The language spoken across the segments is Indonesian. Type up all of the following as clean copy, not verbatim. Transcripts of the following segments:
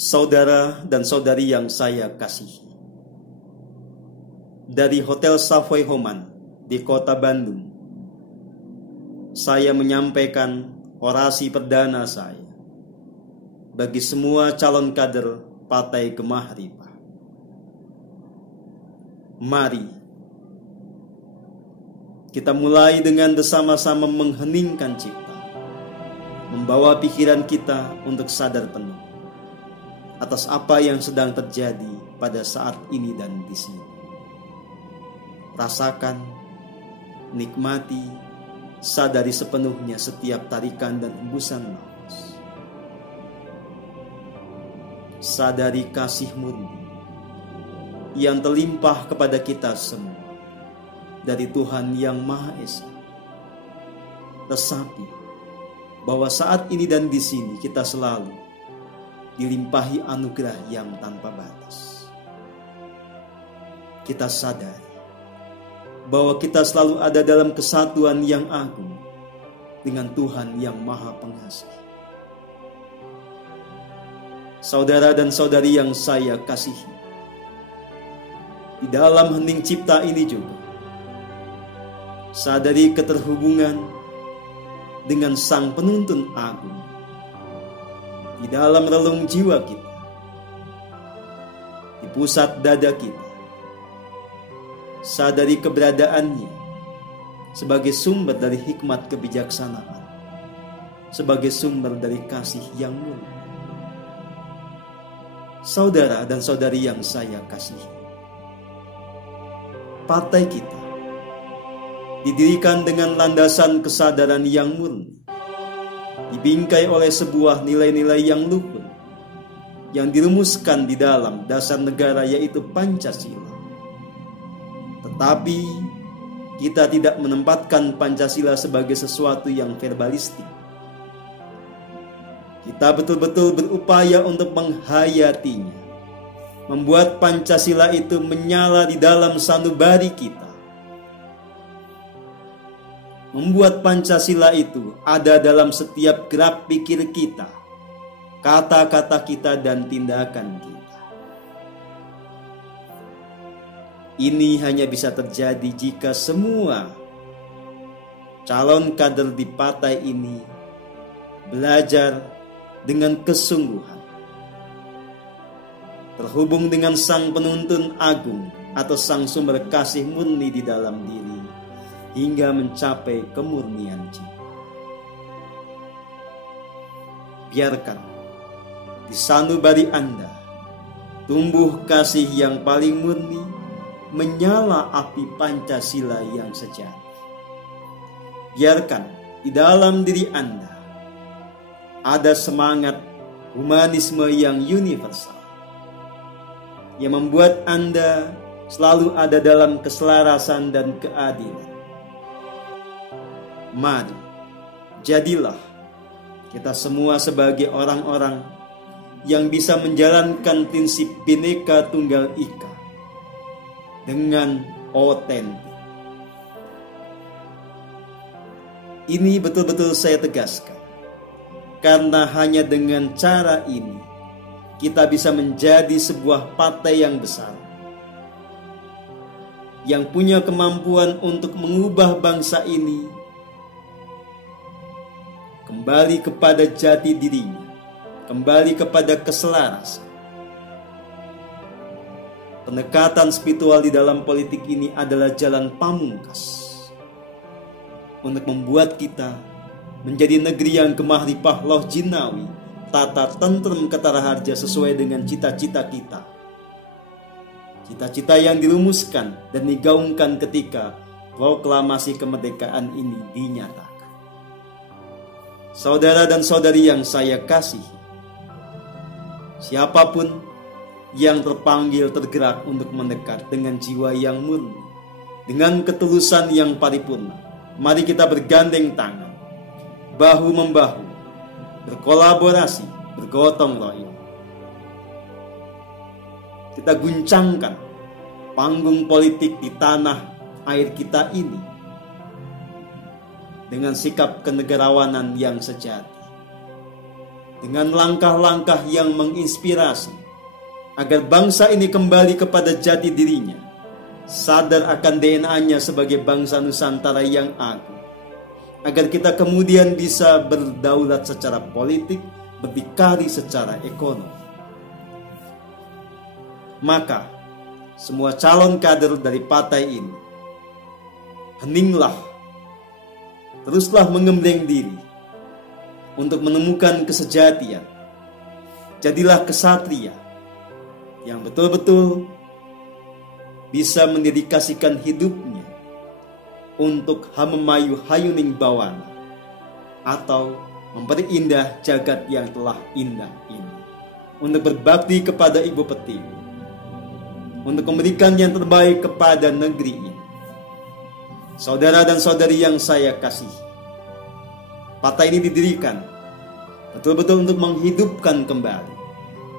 Saudara dan saudari yang saya kasihi, dari Hotel Savoy Homan di kota Bandung, saya menyampaikan orasi perdana saya bagi semua calon kader Partai Gemah Ripah. Mari kita mulai dengan bersama-sama mengheningkan cipta, membawa pikiran kita untuk sadar penuh atas apa yang sedang terjadi pada saat ini dan di sini. Rasakan, nikmati, sadari sepenuhnya setiap tarikan dan hembusan nafas. Sadari kasih murni yang terlimpah kepada kita semua dari Tuhan yang Maha Esa. Resapi bahwa saat ini dan di sini kita selalu dilimpahi anugerah yang tanpa batas. Kita sadari bahwa kita selalu ada dalam kesatuan yang agung dengan Tuhan yang Maha Pengasih. Saudara dan saudari yang saya kasihi, di dalam hening cipta ini juga sadari keterhubungan dengan Sang Penuntun Agung di dalam relung jiwa kita, di pusat dada kita. Sadari keberadaannya sebagai sumber dari hikmat kebijaksanaan, sebagai sumber dari kasih yang mulia. Saudara dan saudari yang saya kasihi, partai kita didirikan dengan landasan kesadaran yang murni, dibingkai oleh sebuah nilai-nilai yang luhur yang dirumuskan di dalam dasar negara, yaitu Pancasila. Tetapi kita tidak menempatkan Pancasila sebagai sesuatu yang verbalistik. Kita betul-betul berupaya untuk menghayatinya, membuat Pancasila itu menyala di dalam sanubari kita, membuat Pancasila itu ada dalam setiap gerak pikir kita, kata-kata kita, dan tindakan kita. Ini hanya bisa terjadi jika semua calon kader di partai ini belajar dengan kesungguhan, terhubung dengan Sang Penuntun Agung atau Sang Sumber Kasih murni di dalam diri, hingga mencapai kemurnian jiwa. Biarkan di sanubari Anda tumbuh kasih yang paling murni, menyala api Pancasila yang sejati. Biarkan di dalam diri Anda ada semangat humanisme yang universal, yang membuat Anda selalu ada dalam keselarasan dan keadilan. Mari, jadilah kita semua sebagai orang-orang yang bisa menjalankan prinsip Bhinneka Tunggal Ika dengan otentik. Ini betul-betul saya tegaskan, karena hanya dengan cara ini kita bisa menjadi sebuah partai yang besar, yang punya kemampuan untuk mengubah bangsa ini kembali kepada jati dirinya, kembali kepada keselarasan. Pendekatan spiritual di dalam politik ini adalah jalan pamungkas untuk membuat kita menjadi negeri yang gemah ripah loh jinawi, tata tentrem ketara harja sesuai dengan cita-cita kita. Cita-cita yang dirumuskan dan digaungkan ketika proklamasi kemerdekaan ini dinyatakan. Saudara dan saudari yang saya kasihi, siapapun yang terpanggil tergerak untuk mendekat dengan jiwa yang murni, dengan ketulusan yang paripurna, mari kita bergandeng tangan, bahu-membahu, berkolaborasi, bergotong royong. Kita guncangkan panggung politik di tanah air kita ini dengan sikap kenegarawanan yang sejati. dengan langkah-langkah yang menginspirasi agar bangsa ini kembali kepada jati dirinya, sadar akan DNA-nya sebagai bangsa Nusantara yang agung, agar kita kemudian bisa berdaulat secara politik, berdikari secara ekonomi. Maka semua calon kader dari partai ini, heninglah, teruslah mengembleng diri untuk menemukan kesejatian. Jadilah kesatria yang betul-betul bisa mendedikasikan hidupnya untuk hamemayu hayuning bawana, atau memperindah jagat yang telah indah ini, untuk berbakti kepada Ibu Pertiwi, untuk memberikan yang terbaik kepada negeri ini. Saudara dan saudari yang saya kasihi, partai ini didirikan betul-betul untuk menghidupkan kembali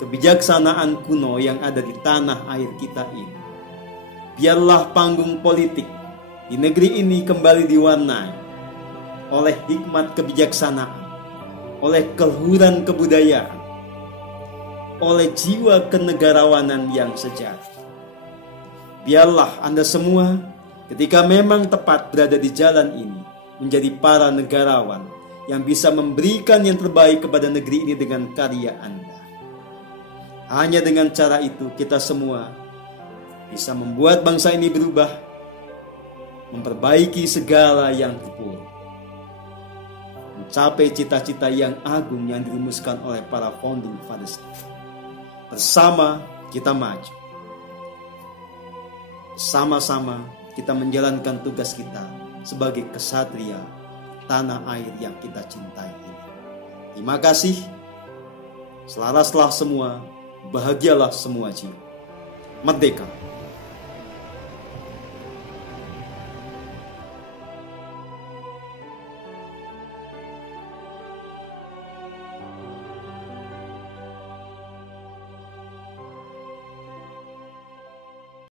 kebijaksanaan kuno yang ada di tanah air kita ini. Biarlah panggung politik di negeri ini kembali diwarnai oleh hikmat kebijaksanaan, oleh keluhuran kebudayaan, oleh jiwa kenegarawanan yang sejati. Biarlah Anda semua ketika memang tepat berada di jalan ini menjadi para negarawan yang bisa memberikan yang terbaik kepada negeri ini dengan karya Anda. Hanya dengan cara itu kita semua bisa membuat bangsa ini berubah, memperbaiki segala yang terpuruk, mencapai cita-cita yang agung yang dirumuskan oleh para founding fathers. Bersama kita maju, sama-sama kita menjalankan tugas kita sebagai kesatria tanah air yang kita cintai ini. Terima kasih. Selaraslah semua, bahagialah semua jiwa. Merdeka.